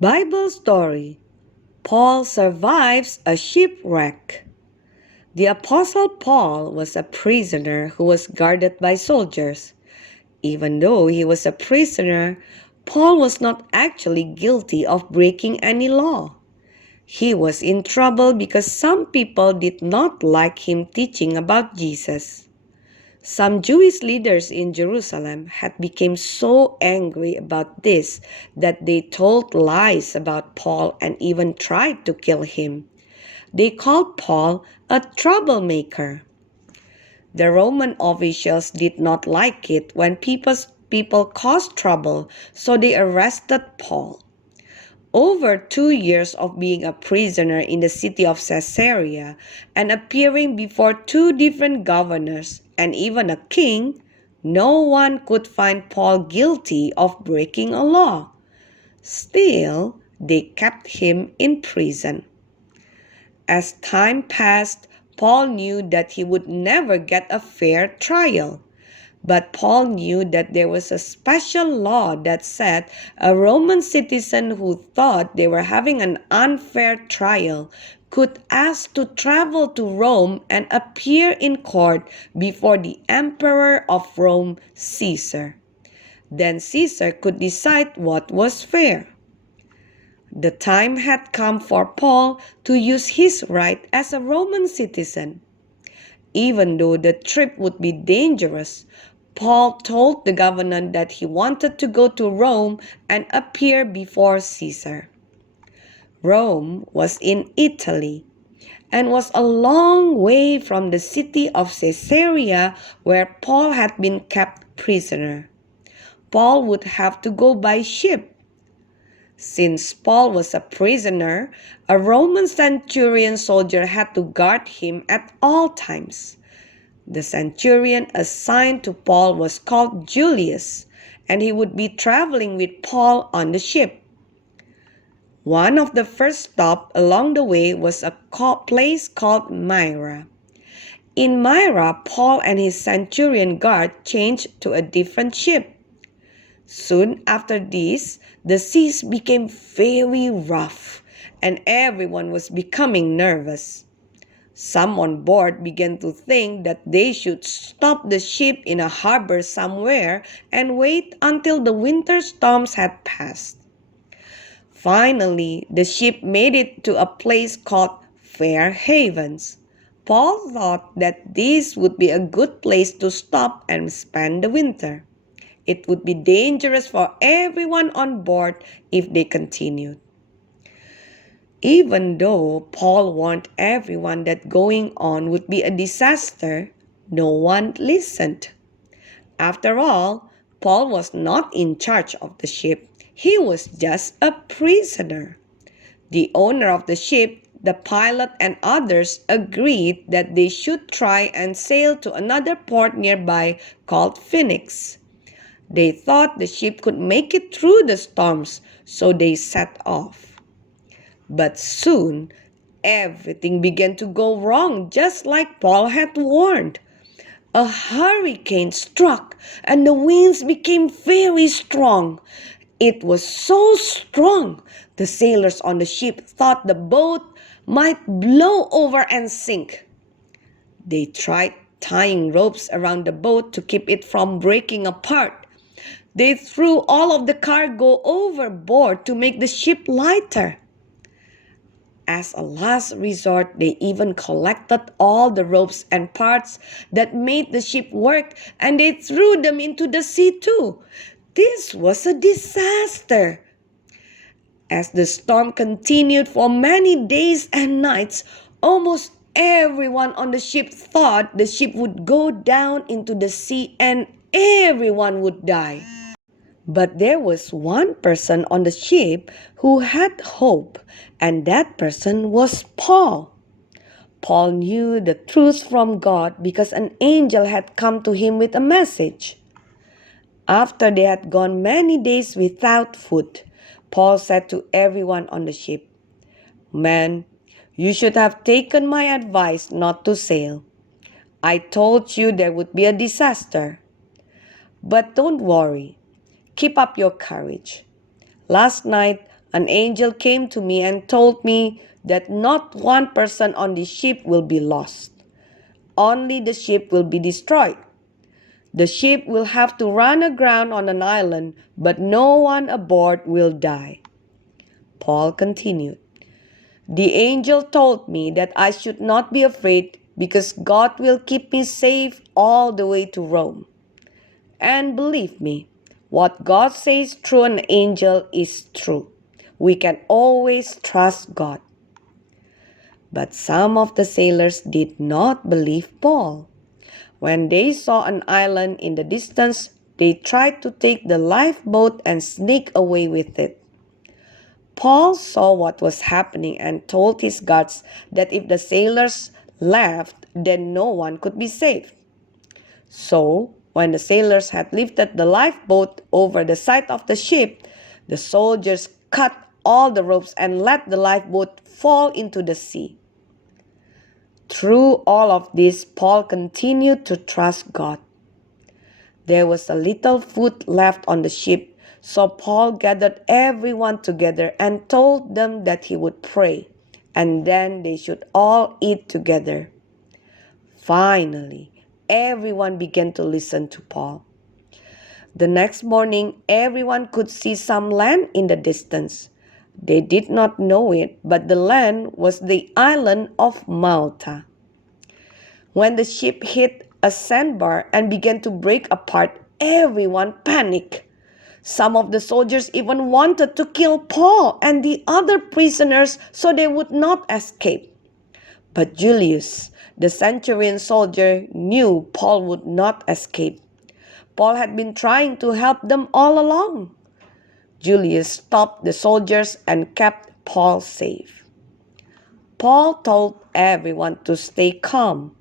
Bible story: Paul survives a shipwreck. The Apostle Paul was a prisoner who was guarded by soldiers. Even though he was a prisoner, Paul was not actually guilty of breaking any law. He was in trouble because some people did not like him teaching about Jesus. Some Jewish leaders in Jerusalem had become so angry about this that they told lies about Paul and even tried to kill him. They called Paul a troublemaker. The Roman officials did not like it when people caused trouble, so they arrested Paul. Over 2 years of being a prisoner in the city of Caesarea and appearing before two different governors and even a king, no one could find Paul guilty of breaking a law. Still, they kept him in prison. As time passed, Paul knew that he would never get a fair trial. But Paul knew that there was a special law that said a Roman citizen who thought they were having an unfair trial could ask to travel to Rome and appear in court before the Emperor of Rome, Caesar. Then Caesar could decide what was fair. The time had come for Paul to use his right as a Roman citizen. Even though the trip would be dangerous, Paul told the governor that he wanted to go to Rome and appear before Caesar. Rome was in Italy and was a long way from the city of Caesarea where Paul had been kept prisoner. Paul would have to go by ship. Since Paul was a prisoner, a Roman centurion soldier had to guard him at all times. The centurion assigned to Paul was called Julius, and he would be traveling with Paul on the ship. One of the first stops along the way was a place called Myra. In Myra, Paul and his centurion guard changed to a different ship. Soon after this, the seas became very rough, and everyone was becoming nervous. Some on board began to think that they should stop the ship in a harbor somewhere and wait until the winter storms had passed. Finally, the ship made it to a place called Fair Havens. Paul thought that this would be a good place to stop and spend the winter. It would be dangerous for everyone on board if they continued. Even though Paul warned everyone that going on would be a disaster, no one listened. After all, Paul was not in charge of the ship. He was just a prisoner. The owner of the ship, the pilot, and others agreed that they should try and sail to another port nearby called Phoenix. They thought the ship could make it through the storms, so they set off. But soon, everything began to go wrong, just like Paul had warned. A hurricane struck, and the winds became very strong. It was so strong, the sailors on the ship thought the boat might blow over and sink. They tried tying ropes around the boat to keep it from breaking apart. They threw all of the cargo overboard to make the ship lighter. As a last resort, they even collected all the ropes and parts that made the ship work, and they threw them into the sea too. This was a disaster. As the storm continued for many days and nights, almost everyone on the ship thought the ship would go down into the sea and everyone would die. But there was one person on the ship who had hope, and that person was Paul. Paul knew the truth from God because an angel had come to him with a message. After they had gone many days without food, Paul said to everyone on the ship, "Men, you should have taken my advice not to sail. I told you there would be a disaster. But don't worry. Keep up your courage. Last night, An angel came to me and told me that not one person on the ship will be lost. Only the ship will be destroyed. The ship will have to run aground on an island, but no one aboard will die. Paul continued, "The angel told me that I should not be afraid because God will keep me safe all the way to Rome. And believe me, what God says through an angel is true. We can always trust God." But some of the sailors did not believe Paul. When they saw an island in the distance, they tried to take the lifeboat and sneak away with it. Paul saw what was happening and told his guards that if the sailors left, then no one could be saved. So, when the sailors had lifted the lifeboat over the side of the ship, the soldiers cut all the ropes and let the lifeboat fall into the sea. Through all of this, Paul continued to trust God. There was a little food left on the ship, so Paul gathered everyone together and told them that he would pray, and then they should all eat together. Finally, everyone began to listen to Paul. The next morning, everyone could see some land in the distance. They did not know it, but the land was the island of Malta. When the ship hit a sandbar and began to break apart, everyone panicked. Some of the soldiers even wanted to kill Paul and the other prisoners so they would not escape. But Julius, the centurion soldier, knew Paul would not escape. Paul had been trying to help them all along. Julius stopped the soldiers and kept Paul safe. Paul told everyone to stay calm.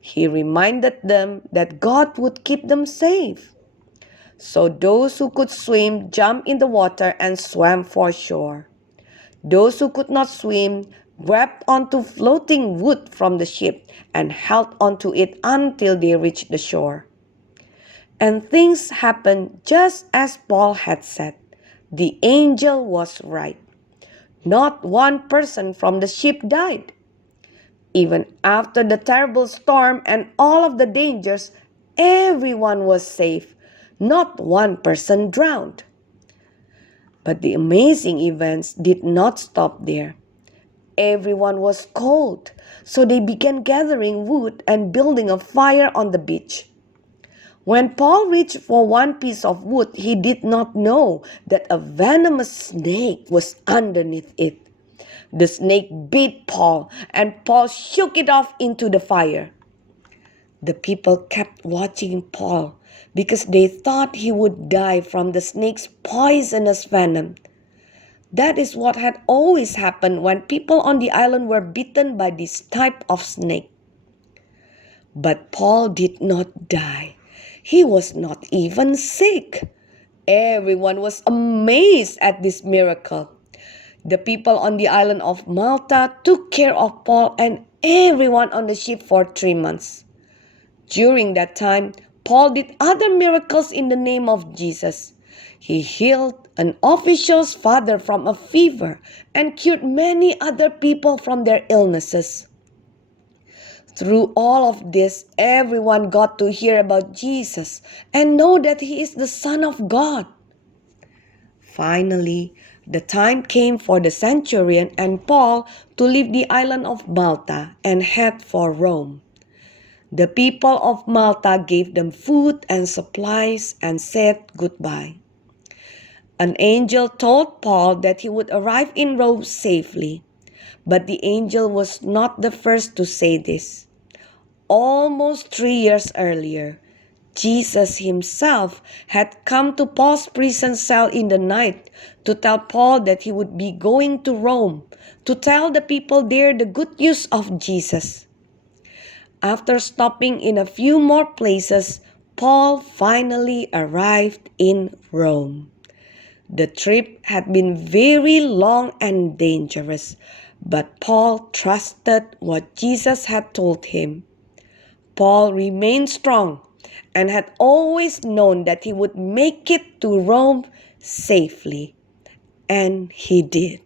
He reminded them that God would keep them safe. So those who could swim jumped in the water and swam for shore. Those who could not swim grabbed onto floating wood from the ship and held onto it until they reached the shore. And things happened just as Paul had said. The angel was right. Not one person from the ship died. Even after the terrible storm and all of the dangers, everyone was safe. Not one person drowned. But the amazing events did not stop there. Everyone was cold, so they began gathering wood and building a fire on the beach. When Paul reached for one piece of wood, he did not know that a venomous snake was underneath it. The snake bit Paul, and Paul shook it off into the fire. The people kept watching Paul because they thought he would die from the snake's poisonous venom. That is what had always happened when people on the island were bitten by this type of snake. But Paul did not die. He was not even sick. Everyone was amazed at this miracle. The people on the island of Malta took care of Paul and everyone on the ship for 3 months. During that time, Paul did other miracles in the name of Jesus. He healed an official's father from a fever and cured many other people from their illnesses. Through all of this, everyone got to hear about Jesus and know that he is the Son of God. Finally, the time came for the centurion and Paul to leave the island of Malta and head for Rome. The people of Malta gave them food and supplies and said goodbye. An angel told Paul that he would arrive in Rome safely, but the angel was not the first to say this. Almost 3 years earlier, Jesus himself had come to Paul's prison cell in the night to tell Paul that he would be going to Rome to tell the people there the good news of Jesus. After stopping in a few more places, Paul finally arrived in Rome. The trip had been very long and dangerous, but Paul trusted what Jesus had told him. Paul remained strong and had always known that he would make it to Rome safely. And he did.